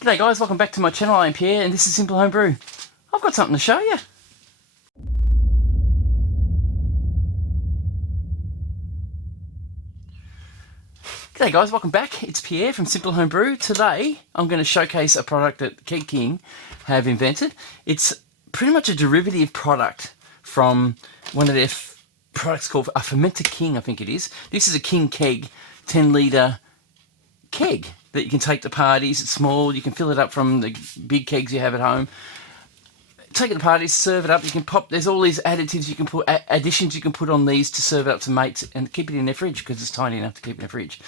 G'day guys, welcome back to my channel. I'm Pierre and this is Simple Home Brew. I've got something to show you. G'day guys, welcome back. It's Pierre from Simple Home Brew. Today I'm going to showcase a product that Keg King have invented. It's pretty much a derivative product from one of their products called a Fermenter King, I think it is. This is a King Keg 10-litre keg that you can take to parties. It's small, you can fill it up from the big kegs you have at home. Take it to parties, serve it up, you can pop, there's all these additives you can put, additions you can put on these to serve it up to mates and keep it in their fridge because it's tiny enough to keep in their fridge.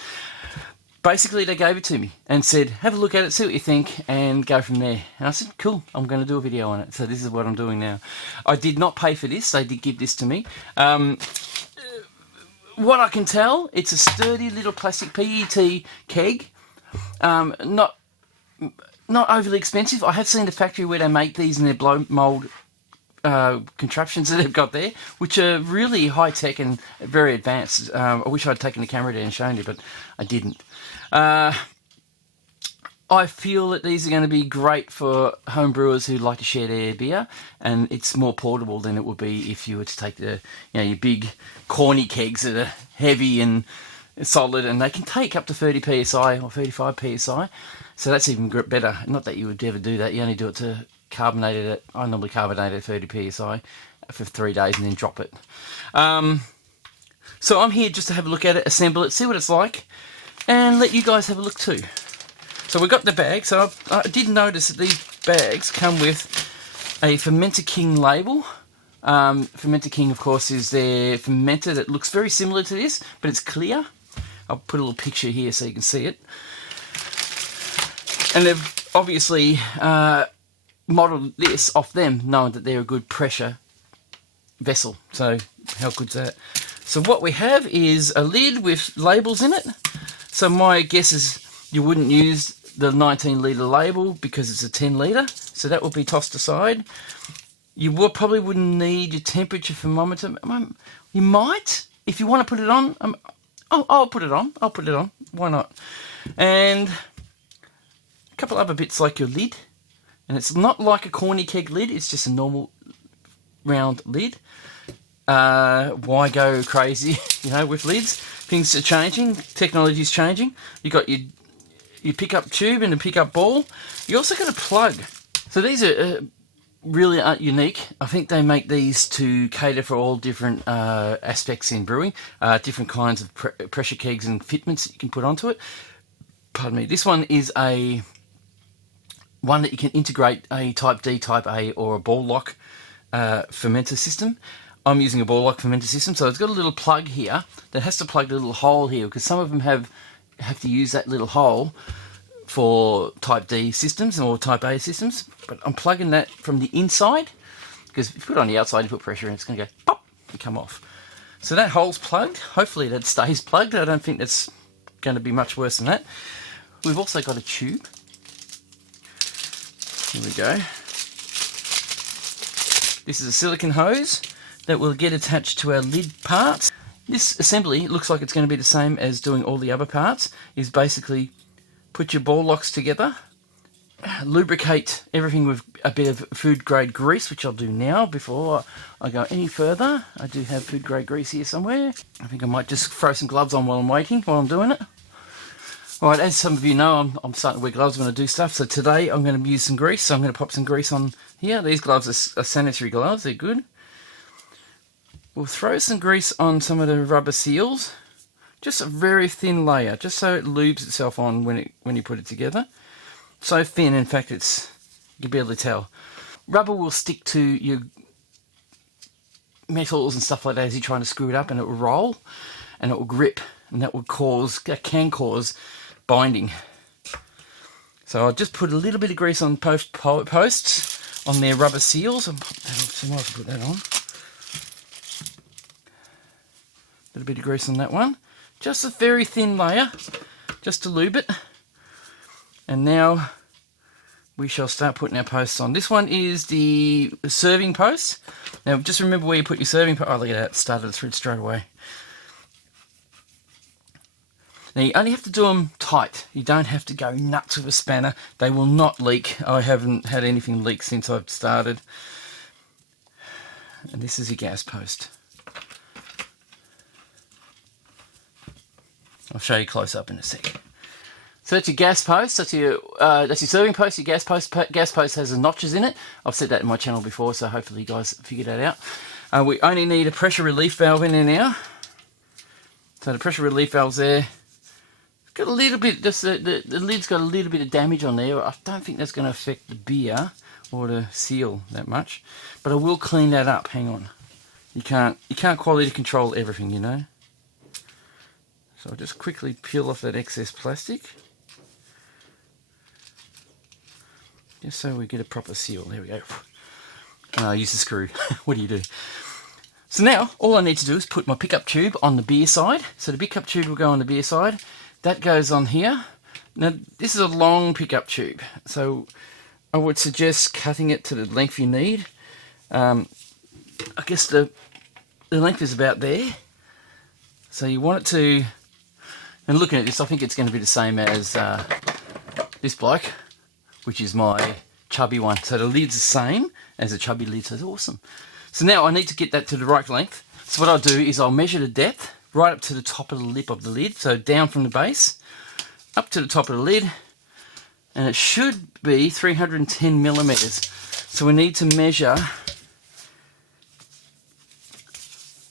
Basically they gave it to me and said, have a look at it, see what you think and go from there. And I said, cool, I'm going to do a video on it. So this is what I'm doing now. I did not pay for this, they did give this to me. What I can tell, it's a sturdy little plastic PET keg. Not overly expensive. I have seen the factory where they make these and their blow mould contraptions that they've got there, which are really high tech and very advanced. I wish I'd taken the camera there and shown you, but I didn't. I feel that these are going to be great for home brewers who like to share their beer, and it's more portable than it would be if you were to take the, your big corny kegs that are heavy and solid, and they can take up to 30 psi or 35 psi. So that's even better. Not that you would ever do that. You only do it to carbonate it at, I normally carbonate at 30 psi for 3 days and then drop it. So I'm here just to have a look at it, assemble it, see what it's like, and let you guys have a look too. So we've got the bag. So I did notice that these bags come with a Fermenter King label. Fermenter King, of course, is their fermenter that looks very similar to this, but it's clear. I'll put a little picture here so you can see it. And they've obviously modelled this off them, knowing that they're a good pressure vessel. So how good's that? So what we have is a lid with labels in it. So my guess is you wouldn't use the 19-litre label because it's a 10-litre. So that will be tossed aside. You probably wouldn't need your temperature thermometer. You might, if you want to put it on. I'll put it on. I'll put it on. Why not? And a couple other bits like your lid. And it's not like a corny keg lid. It's just a normal round lid. Why go crazy, with lids? Things are changing. Technology's changing. You got your pickup tube and a pickup ball. You also got a plug. So these are really unique. I think they make these to cater for all different aspects in brewing, different kinds of pressure kegs and fitments that you can put onto it. Pardon me. This one is one that you can integrate a Type D, Type A, or a ball lock fermenter system. I'm using a ball lock fermenter system, so it's got a little plug here that has to plug the little hole here because some of them have to use that little hole for Type D systems or Type A systems, but I'm plugging that from the inside because if you put it on the outside, you put pressure and it's going to go pop and come off. So that hole's plugged. Hopefully that stays plugged. I don't think that's going to be much worse than that. We've also got a tube. Here we go. This is a silicone hose that will get attached to our lid parts. This assembly looks like it's going to be the same as doing all the other parts. Is basically put your ball locks together, lubricate everything with a bit of food grade grease, which I'll do now before I go any further. I do have food grade grease here somewhere. I think I might just throw some gloves on while I'm doing it. Alright, as some of you know, I'm starting to wear gloves when I do stuff, so today I'm going to use some grease, so I'm going to pop some grease on here. These gloves are sanitary gloves, they're good. We'll throw some grease on some of the rubber seals, just a very thin layer, just so it lubes itself on when you put it together. So thin, in fact, you can barely tell. Rubber will stick to your metals and stuff like that as you're trying to screw it up, and it will roll, and it will grip, and that can cause binding. So I'll just put a little bit of grease on posts on their rubber seals. And put that on. A little bit of grease on that one. Just a very thin layer, just to lube it. And now we shall start putting our posts on. This one is the serving post. Now just remember where you put your serving post. Oh, look at that, it started through straight away. Now you only have to do them tight. You don't have to go nuts with a spanner. They will not leak. I haven't had anything leak since I've started. And this is your gas post. I'll show you close up in a sec. So that's your gas post. That's your serving post. Your gas post. Gas post has the notches in it. I've said that in my channel before, so hopefully you guys figured that out. We only need a pressure relief valve in there now. So the pressure relief valve's there. It's got a little bit. Just the lid's got a little bit of damage on there. I don't think that's going to affect the beer or the seal that much, but I will clean that up. Hang on. You can't quality control everything, you know. So I'll just quickly peel off that excess plastic. Just so we get a proper seal. There we go. Use the screw. What do you do? So now, all I need to do is put my pickup tube on the beer side. So the pickup tube will go on the beer side. That goes on here. Now, this is a long pickup tube. So I would suggest cutting it to the length you need. I guess the length is about there. So you want it to... And looking at this, I think it's going to be the same as this bloke, which is my chubby one. So the lid's the same as a chubby lid, so it's awesome. So now I need to get that to the right length. So what I'll do is I'll measure the depth right up to the top of the lip of the lid. So down from the base, up to the top of the lid. And it should be 310 millimeters. So we need to measure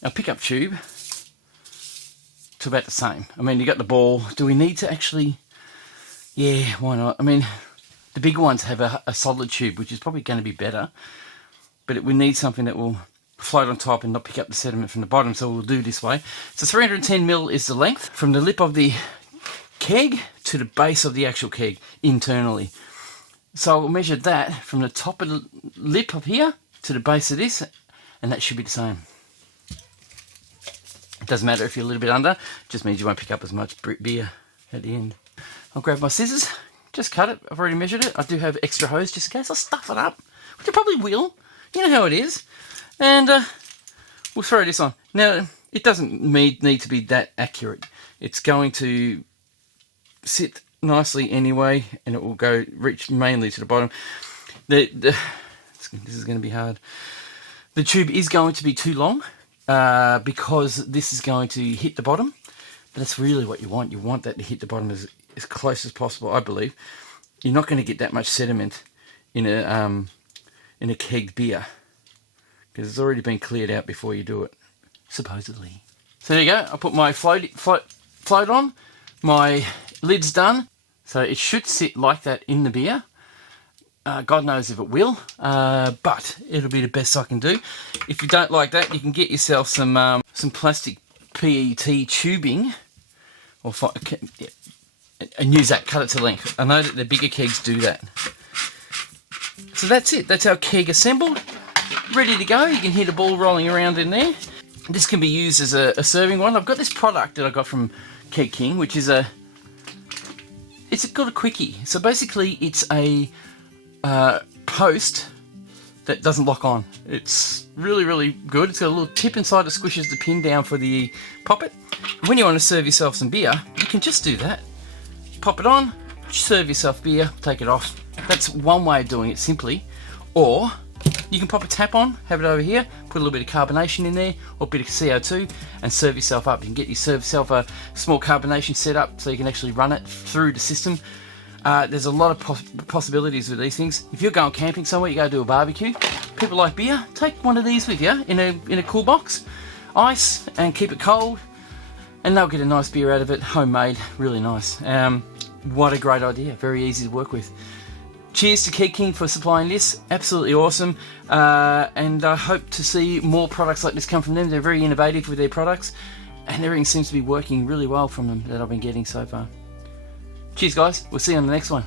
our pickup tube to about the same. I mean, you got the ball. Do we need to actually... Yeah, why not? I mean, the bigger ones have a solid tube, which is probably going to be better. But we need something that will float on top and not pick up the sediment from the bottom, so we'll do this way. So 310 mil is the length from the lip of the keg to the base of the actual keg internally. So I'll measure that from the top of the lip of here to the base of this, and that should be the same. It doesn't matter if you're a little bit under, it just means you won't pick up as much beer at the end. I'll grab my scissors, just cut it. I've already measured it. I do have extra hose just in case. I'll stuff it up, which I probably will. You know how it is. And we'll throw this on. Now, it doesn't need to be that accurate. It's going to sit nicely anyway, and it will reach mainly to the bottom. This is going to be hard. The tube is going to be too long. Because this is going to hit the bottom, but that's really what you want. You want that to hit the bottom as close as possible, I believe. You're not going to get that much sediment in a kegged beer because it's already been cleared out before you do it, supposedly. So there you go. I put my float on. My lid's done, so it should sit like that in the beer. God knows if it will, but it'll be the best I can do. If you don't like that, you can get yourself some plastic PET tubing, and use that. Cut it to length. I know that the bigger kegs do that. So that's it. That's our keg assembled, ready to go. You can hear the ball rolling around in there. This can be used as a serving one. I've got this product that I got from Keg King, which is it's got a quickie. So basically, it's a post that doesn't lock on. It's really, really good. It's got a little tip inside that squishes the pin down for the poppet. When you want to serve yourself some beer, you can just do that. Pop it on, serve yourself beer, take it off. That's one way of doing it simply. Or you can pop a tap on, have it over here, put a little bit of carbonation in there, or a bit of CO2, and serve yourself up. You can get yourself a small carbonation set up so you can actually run it through the system. There's a lot of possibilities with these things. If you're going camping somewhere, you go do a barbecue, people like beer, take one of these with you in a cool box, ice, and keep it cold, and they'll get a nice beer out of it, homemade, really nice. What a great idea, very easy to work with. Cheers to Keg King for supplying this, absolutely awesome, and I hope to see more products like this come from them. They're very innovative with their products, and everything seems to be working really well from them that I've been getting so far. Cheers guys, we'll see you on the next one.